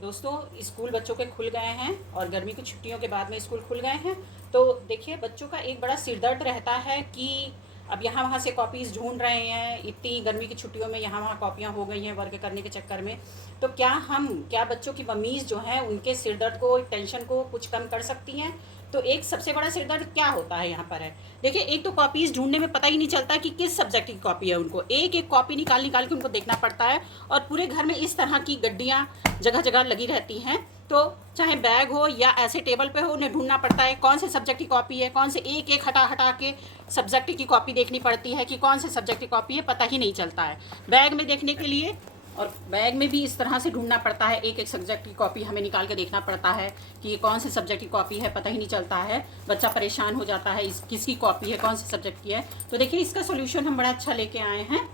दोस्तों, स्कूल बच्चों के खुल गए हैं और गर्मी की छुट्टियों के बाद में स्कूल खुल गए हैं। तो देखिए, बच्चों का एक बड़ा सिरदर्द रहता है कि अब यहाँ वहाँ से कॉपीज़ ढूंढ रहे हैं। इतनी गर्मी की छुट्टियों में यहाँ वहाँ कॉपियाँ हो गई हैं वर्क करने के चक्कर में। तो क्या बच्चों की मम्मीज़ जो हैं उनके सिरदर्द को, टेंशन को कुछ कम कर सकती हैं? तो एक सबसे बड़ा सिरदर्द क्या होता है यहाँ पर है, देखिए, एक तो कॉपीज़ ढूंढने में पता ही नहीं चलता कि किस सब्जेक्ट की कॉपी है। उनको एक एक कॉपी निकाल निकाल के उनको देखना पड़ता है और पूरे घर में इस तरह की गड्डियाँ जगह जगह लगी रहती हैं। तो चाहे बैग हो या ऐसे टेबल पे हो, उन्हें ढूंढना पड़ता है कौन से सब्जेक्ट की कॉपी है, कौन से एक एक हटा हटा के सब्जेक्ट की कॉपी देखनी पड़ती है कि कौन से सब्जेक्ट की कॉपी है, पता ही नहीं चलता है बैग में देखने के लिए। और बैग में भी इस तरह से ढूंढना पड़ता है, एक एक सब्जेक्ट की कॉपी हमें निकाल के देखना पड़ता है कि ये कौन से सब्जेक्ट की कॉपी है, पता ही नहीं चलता है। बच्चा परेशान हो जाता है इस किसकी कॉपी है, कौन से सब्जेक्ट की है। तो देखिए, इसका सोल्यूशन हम बड़ा अच्छा लेके आए हैं।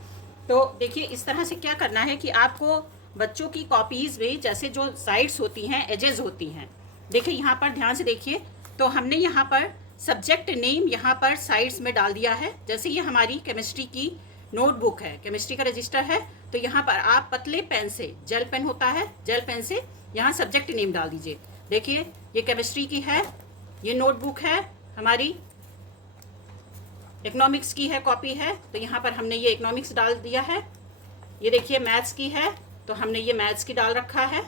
तो देखिए, इस तरह से क्या करना है कि आपको बच्चों की कॉपीज़ में जैसे जो साइड्स होती हैं, एजेस होती हैं, देखिए यहाँ पर ध्यान से देखिए। तो हमने यहाँ पर सब्जेक्ट नेम यहाँ पर साइड्स में डाल दिया है। जैसे ये हमारी केमिस्ट्री की नोटबुक है, केमिस्ट्री का रजिस्टर है, तो यहाँ पर आप पतले पेन से, जेल पेन होता है, जेल पेन से यहाँ सब्जेक्ट नेम डाल दीजिए। देखिए, ये केमिस्ट्री की है, ये नोटबुक है हमारी, इकोनॉमिक्स की है, कॉपी है, तो यहाँ पर हमने ये इकोनॉमिक्स डाल दिया है। ये देखिए मैथ्स की है, तो हमने ये मैथ्स की डाल रखा है।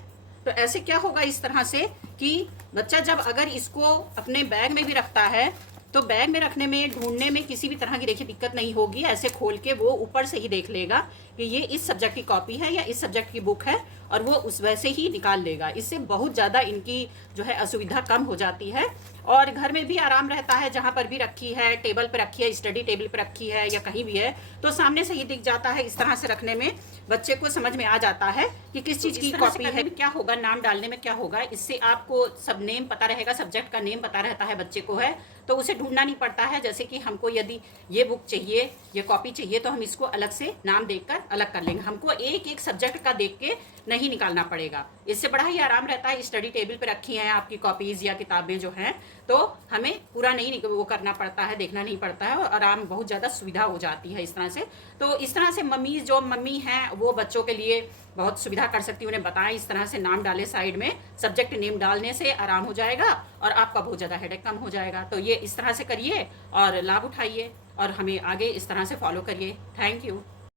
तो ऐसे क्या होगा इस तरह से कि बच्चा जब अगर इसको अपने बैग में भी रखता है तो बैग में रखने में, ढूंढने में किसी भी तरह की देखिए दिक्कत नहीं होगी। ऐसे खोल के वो ऊपर से ही देख लेगा कि ये इस सब्जेक्ट की कॉपी है या इस सब्जेक्ट की बुक है, और वो उस वैसे ही निकाल लेगा। इससे बहुत ज़्यादा इनकी जो है असुविधा कम हो जाती है और घर में भी आराम रहता है। जहाँ पर भी रखी है, टेबल पर रखी है, स्टडी टेबल पर रखी है या कहीं भी है, तो सामने से ही दिख जाता है। इस तरह से रखने में बच्चे को समझ में आ जाता है कि किस चीज़ की कॉपी है, क्या होगा, नाम डालने में क्या होगा। इससे आपको सब नेम पता रहेगा, सब्जेक्ट का नेम पता रहता है बच्चे को है, तो उसे ढूंढना नहीं पड़ता है। जैसे कि हमको यदि ये बुक चाहिए, ये कॉपी चाहिए, तो हम इसको अलग से नाम देखकर अलग कर लेंगे। हमको एक एक सब्जेक्ट का देख के नहीं निकालना पड़ेगा। इससे बड़ा ही आराम रहता है। स्टडी टेबल पे रखी हैं आपकी कॉपीज़ या किताबें जो हैं, तो हमें पूरा नहीं वो करना पड़ता है, देखना नहीं पड़ता है, और आराम, बहुत ज़्यादा सुविधा हो जाती है इस तरह से। तो इस तरह से जो मम्मी हैं वो बच्चों के लिए बहुत सुविधा कर सकती है। उन्हें बताएं इस तरह से नाम डाले, साइड में सब्जेक्ट नेम डालने से आराम हो जाएगा और आपका बहुत ज़्यादा हेडेक कम हो जाएगा। तो ये इस तरह से करिए और लाभ उठाइए और हमें आगे इस तरह से फॉलो करिए। Thank you.